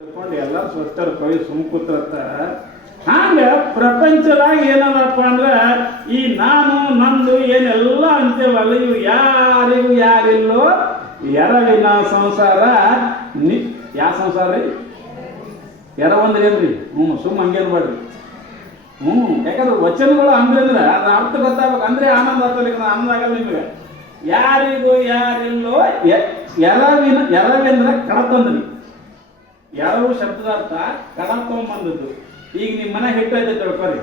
ತಿಳ್ಕೊಂಡು ಎಲ್ಲ ಸ್ವಸ್ಥರ ಕೈ ಸುಮ್ಕೂತ್ರತ್ತ ಹಂಗ ಪ್ರಪಂಚದಾಗ ಏನದಪ್ಪ ಅಂದ್ರೆ ಈ ನಾನು ನಂದು ಏನೆಲ್ಲ ಅಂತೇವಲ್ಲ ಇವು ಯಾರಿಗೂ ಯಾರಿಲ್ಲೋ ಎರವಿನ ಸಂಸಾರ ಯಾವ ಸಂಸಾರ ರೀ ಎರ ಒಂದ್ರೇನ್ರಿ ಸುಮ್ಮ ಹಂಗೇನ್ಬೇಡ್ರಿ ಯಾಕಂದ್ರೆ ವಚನಗಳು ಅಂದ್ರೆ ಅದ್ರ ಅರ್ಥ ಗೊತ್ತಾಗ್ಬೇಕು ಅಂದ್ರೆ ಆನಂದ ಆಗ್ತಲಿಕ್ಕೆ ಆನಂದ ಆಗಲ್ಲ ನಿಮಗೆ ಯಾರಿಗೂ ಯಾರಿಲ್ಲೋ ಎರವಿಂದ್ರೆ ಕಡತಂದ್ರಿ ಎರವು ಶಬ್ದದ ಅರ್ಥ ಕಡ ತೊಗೊಂಬಂದದ್ದು ಈಗ ನಿಮ್ಮ ಮನೆಗೆ ಹಿಟ್ಟೈತೆ ತಿಳ್ಕೊರಿ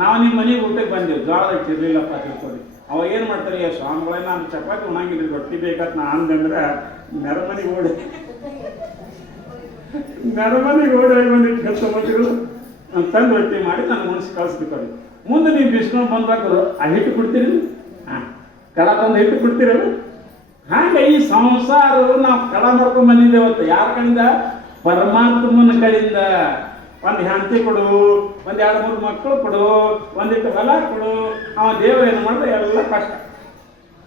ನಾವು ನಿಮ್ಮ ಮನೆಗೆ ಊಟಕ್ಕೆ ಬಂದೆವು ಜೋಳದ ಹಿಟ್ಟಿರ್ಲಿಲ್ಲಪ್ಪ ತಿಳ್ಕೊರಿ ಅವಾಗ ಏನು ಮಾಡ್ತಾರೆ ಸ್ವಾಮಿಗಳೇ ನಾನು ಚಪಾತಿ ಉಣಂಗಿಲ್ಲ ರೊಟ್ಟಿ ಬೇಕಂತ ನಾ ಅಂದಂದ್ರೆ ಮೆರಮನಿಗೆ ಓಡಿ ಬಂದಿಟ್ಟು ಕೆಲಸಗಳು ತಂದು ರೊಟ್ಟಿ ಮಾಡಿ ನಾನು ಮುಣಿಸಿ ಕಳಿಸ್ಬೇಕು ಮುಂದೆ ನೀವು ಬಿಸ್ಕೊಂಡು ಬಂದ್ಬೇಕು ಆ ಹಿಟ್ಟು ಕೊಡ್ತೀರಿ ಕಡ ತಂದು ಹಿಟ್ಟು ಕೊಡ್ತೀರಲ್ಲ ಹಾಗೆ ಈ ಸಂಸಾರ ನಾವು ಕಡ ಮಾಡ್ಕೊಂಡು ಬಂದಿದ್ದೇವತ್ತು ಯಾರ ಕಡೆಯಿಂದ ಪರಮಾತ್ಮನ ಕಡೆಯಿಂದ ಒಂದು ಹೆಂಡತಿ ಕೊಡು ಒಂದು 2-3 ಮಕ್ಕಳು ಕೊಡು ಒಂದಿಟ್ಟು ಹೊಲ ಕೊಡು ಅವ ದೇವರು ಏನು ಮಾಡಿದ್ರೆ ಎಲ್ಲ ಕಷ್ಟ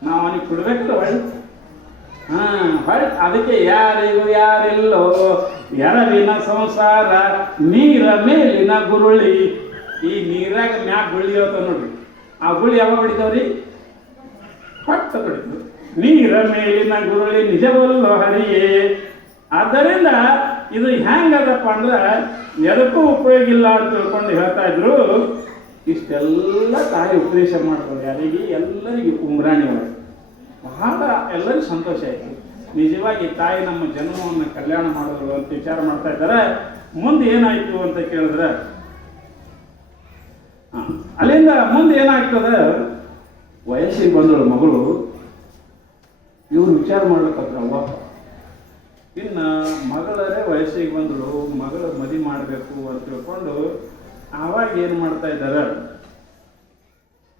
ನಾವು ಅವನಿಗೆ ಕೊಡ್ಬೇಕಲ್ಲ ಹೊಳ್ಳಿ ಅದಕ್ಕೆ ಯಾರಿಗೂ ಯಾರಿಲ್ಲೋ ಎರವಿನ ಸಂಸಾರ ನೀರ ಮೇಲಿನ ಗುರುಳಿ ಈ ನೀರಾಗ ಮ್ಯಾಗ ಗುಳಿ ಹೋಗ್ತಾವ ನೋಡ್ರಿ ಆ ಗುಳಿ ಯಾವಾಗ ಹೊಡಿತಾವ್ರಿ ಪಟ್ಟ ಹೊಡಿತು ನೀರ ಮೇಲಿನ ಗುರುಳಿ ನಿಜವಲ್ಲೋ ಹರಿಯೇ ಆದ್ದರಿಂದ ಇದು ಹೆಂಗದಪ್ಪ ಅಂದ್ರೆ ಎದಕ್ಕೂ ಉಪಯೋಗ ಇಲ್ಲ ಅಂತ ತಿಳ್ಕೊಂಡು ಹೇಳ್ತಾ ಇದ್ರು ಇಷ್ಟೆಲ್ಲ ತಾಯಿ ಉಪದೇಶ ಮಾಡ್ತಾರೆ ಯಾರಿಗೆ ಎಲ್ಲರಿಗೂ ಉಮ್ರಾಣಿ ಒಳಗೆ ಬಹಳ ಎಲ್ಲರಿಗೂ ಸಂತೋಷ ಆಯಿತು ನಿಜವಾಗಿ ತಾಯಿ ನಮ್ಮ ಜನ್ಮವನ್ನು ಕಲ್ಯಾಣ ಮಾಡೋದು ಅಂತ ವಿಚಾರ ಮಾಡ್ತಾ ಇದ್ದಾರೆ ಮುಂದೆ ಏನಾಯಿತು ಅಂತ ಕೇಳಿದ್ರೆ ಅಲ್ಲಿಂದ ಮುಂದೆ ಏನಾಗ್ತದೆ ವಯಸ್ಸಿಗೆ ಬಂದಳು ಮಗಳು ಇವ್ರು ವಿಚಾರ ಮಾಡ್ಬೇಕಂದ್ರೆ ಅವ್ವ ಇನ್ನು ಮಗಳರೇ ವಯಸ್ಸಿಗೆ ಬಂದಳು ಮಗಳು ಮದುವೆ ಮಾಡಬೇಕು ಅಂತ ತಿಳ್ಕೊಂಡು ಆವಾಗ ಏನು ಮಾಡ್ತಾ ಇದ್ದಾರೆ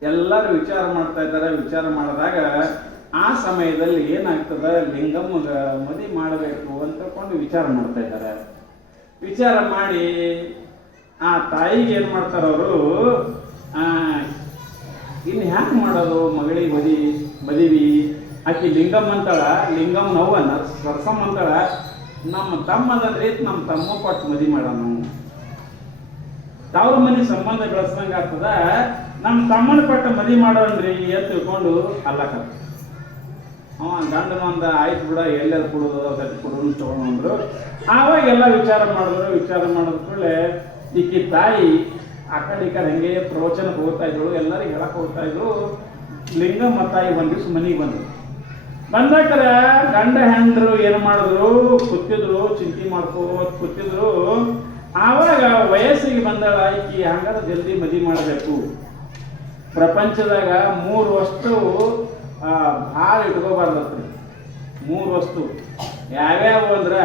ಎಲ್ಲರೂ ವಿಚಾರ ಮಾಡ್ತಾ ಇದ್ದಾರೆ ವಿಚಾರ ಮಾಡಿದಾಗ ಆ ಸಮಯದಲ್ಲಿ ಏನಾಗ್ತದೆ ಲಿಂಗಮ್ಮಗ ಮದುವೆ ಮಾಡಬೇಕು ಅಂತ ತಿಳ್ಕೊಂಡು ವಿಚಾರ ಮಾಡ್ತಾ ಇದ್ದಾರೆ ವಿಚಾರ ಮಾಡಿ ಆ ತಾಯಿಗೆ ಏನು ಮಾಡ್ತಾರೆ ಅವರು ಇನ್ನು ಹ್ಯಾಂಗೆ ಮಾಡೋದು ಮಗಳಿಗೆ ಮದುವೆ ಆಕಿ ಲಿಂಗಮ್ಮ ಅಂತಾಳ ಲಿಂಗಮ್ಮ ನೋವನ್ನ ಸರ್ಸಮ್ಮ ಅಂತಾಳ ನಮ್ಮ ತಮ್ಮದನ್ರಿ ನಮ್ಮ ತಮ್ಮ ಕೊಟ್ಟು ಮದುವೆ ಮಾಡೋಣ ತವ್ರ ಮನೆ ಸಂಬಂಧ ಬೆಳೆಸ್ದಂಗೆ ಆಗ್ತದ ನಮ್ಮ ತಮ್ಮನ ಕೊಟ್ಟು ಮದುವೆ ಮಾಡೋಣ್ರಿ ಅಂತ ತಿಳ್ಕೊಂಡು ಅಲ್ಲಕ ಅವ ಗಂಡನ ಒಂದು ಆಯ್ತು ಬಿಡ ಎಲ್ಲರೂ ಕೊಡೋದು ಅದಕ್ಕೆ ಕೊಡೋದು ತಗೊಂಡ್ರು ಆವಾಗ ಎಲ್ಲ ವಿಚಾರ ಮಾಡಿದ ಕೂಡಲೇ ಈಕಿ ತಾಯಿ ಆ ಕಡೆ ಈ ಕಡೆ ಹಂಗೆ ಪ್ರವಚನಕ್ಕೆ ಹೋಗ್ತಾ ಇದ್ರು ಎಲ್ಲರಿಗೆ ಹೇಳಕ್ಕೆ ಹೋಗ್ತಾ ಇದ್ರು ಲಿಂಗಮ್ಮ ತಾಯಿ ಒಂದು ದಿವ್ಸ ಮನೆಗೆ ಬಂದಾಕರ ಗಂಡ ಹೆಂಡ್ರು ಏನು ಮಾಡಿದ್ರು ಕೂತಿದ್ರು ಚಿಂತೆ ಮಾಡ್ಕೋತ ಕೂತಿದ್ರು ಆವಾಗ ವಯಸ್ಸಿಗೆ ಬಂದಾಳ ಈಕಿ ಹಂಗಾರ ಜಲ್ದಿ ಮದುವೆ ಮಾಡಬೇಕು ಪ್ರಪಂಚದಾಗ 3 ವಸ್ತು ಭಾಳ ಇಟ್ಕೋಬಾರ್ದತ್ರಿ 3 ವಸ್ತು ಯಾವ್ಯಾವ ಅಂದ್ರೆ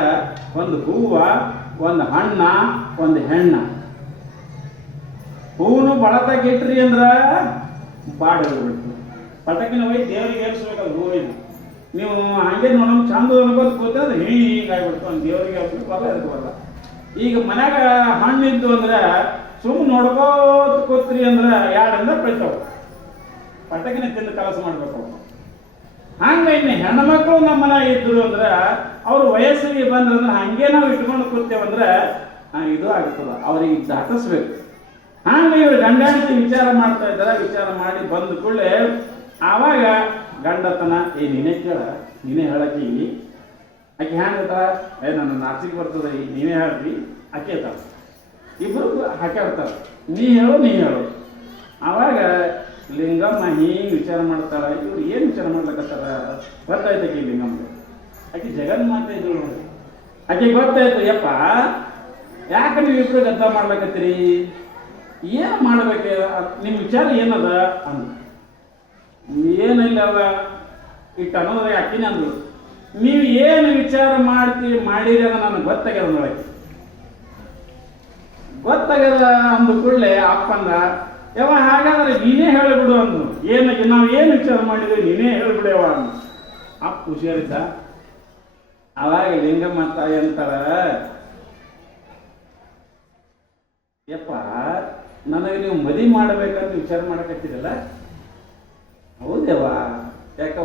ಒಂದು ಹೂವ ಒಂದು ಹಣ್ಣ ಒಂದು ಹೆಣ್ಣ ಹೂವು ಬಳತಾಗಿಟ್ರಿ ಅಂದ್ರ ಬಾಡ ಹೋಗ್ಬಿಡ್ತು ಪಟಕಿನ ಒಯ್ದು ದೇವರಿಗೆ ಏರಿಸ್ಬೇಕದು ಹೂವಿನ ನೀವು ಹಂಗೆ ನೋಡೋಣ ಚಂದ ಅನ್ಕೋತ ಕೂತ್ರೆ ಅದು ಹೀಗಾಗ್ಬಿಡ್ತು ಒಂದು ದೇವರಿಗೆ ಹಾಕ್ಬಿಟ್ಟು ಬರಲ್ಲ ಅದಕ್ಕೆ ಬರಲ್ಲ ಈಗ ಮನ್ಯಾಗ ಹಣ್ಣಿದ್ದು ಅಂದ್ರೆ ಸುಮ್ಮನೆ ನೋಡ್ಕೋತ ಕೂತ್ರಿ ಅಂದ್ರೆ ಯಾರಿಂದ ಬೆಳಿತಾವ ಪಟಕಿನ ತಿಂದು ಕೆಲಸ ಮಾಡ್ಬೇಕು ಹಂಗೆ ಇನ್ನು ಹೆಣ್ಮಕ್ಳು ನಮ್ಮ ಮನೆ ಇದ್ರು ಅಂದ್ರೆ ಅವ್ರು ವಯಸ್ಸಿಗೆ ಬಂದ್ರಂದ್ರೆ ಹಂಗೆ ನಾವು ಇಟ್ಕೊಂಡು ಕೂರ್ತೇವಂದ್ರೆ ಇದು ಆಗ್ತದ ಅವ್ರಿಗೆ ದಾಟಿಸ್ಬೇಕು ಹಂಗೆ ಇವ್ರು ಗಂಡಾಣಿಸಿ ವಿಚಾರ ಮಾಡ್ತಾ ಇದ್ದಾರೆ ವಿಚಾರ ಮಾಡಿ ಬಂದ ಕೂಡಲೇ ಆವಾಗ ಗಂಡತನ ನೀನೇ ಕೇಳ ನೀನೇ ಹೇಳಕ್ಕೆ ಆಕೆ ಹ್ಯಾಂಗ ನನ್ನ ನಾಚಿಕೆ ಬರ್ತದೆ ನೀನೇ ಹೇಳ್ರಿ ಆಕೆ ಹೇಳ್ತಾಳ ಇಬ್ರು ಹಾಕ್ಯಾಡ್ತಾರ ನೀ ಹೇಳು ಆವಾಗ ಲಿಂಗಮ್ಮ ಹಿಂಗೆ ವಿಚಾರ ಮಾಡ್ತಾಳ ಇವ್ರು ಏನು ವಿಚಾರ ಮಾಡ್ಲಕತ್ತಾರ ಗೊತ್ತಾಯ್ತು ಲಿಂಗಮ್ಮ ಆಕೆ ಜಗನ್ಮಾತೆ ಇದ್ರು ನೋಡಿ ಆಕೆ ಗೊತ್ತಾಯ್ತು ಯಪ್ಪ ಯಾಕೆ ನೀವು ಇಬ್ರು ಗದ್ದ ಮಾಡ್ಲಕತ್ತೀರಿ ಏನು ಮಾಡ್ಬೇಕು ನಿಮ್ಮ ವಿಚಾರ ಏನದ ಅಂದ ಏನಿಲ್ಲ ಅವ ಇಟ್ಟು ಅನ್ನೋದ್ರೆ ಅಕ್ಕಿನ ಅಂದ್ರು ನೀವು ಏನು ವಿಚಾರ ಮಾಡಿರಿ ಅದ ನನಗೆ ಗೊತ್ತಾಗ್ಯದ ನೋಡಕ್ಕೆ ಗೊತ್ತಾಗ್ಯದ ಅಂದ ಕೂಡಲೇ ಅಪ್ಪಂದ ಯಾವ ಹಾಗಾದ್ರೆ ನೀನೇ ಹೇಳಿಬಿಡು ಅಂದ್ರು ನಾವು ಏನು ವಿಚಾರ ಮಾಡಿದ್ವಿ ನೀನೇ ಹೇಳಿಬಿಡವ ಅಂದು ಅಪ್ಪ ಹುಷಾರಿದ್ದ ಅವಾಗ ಲಿಂಗಮ್ಮ ತಾಯಿ ಅಂತಾಳ ಯಪ್ಪ ನನಗೆ ನೀವು ಮದುವೆ ಮಾಡಬೇಕಂತ ವಿಚಾರ ಮಾಡಕತ್ತೀರಲ್ಲ ಹೌದೇವಾ ಯಾಕ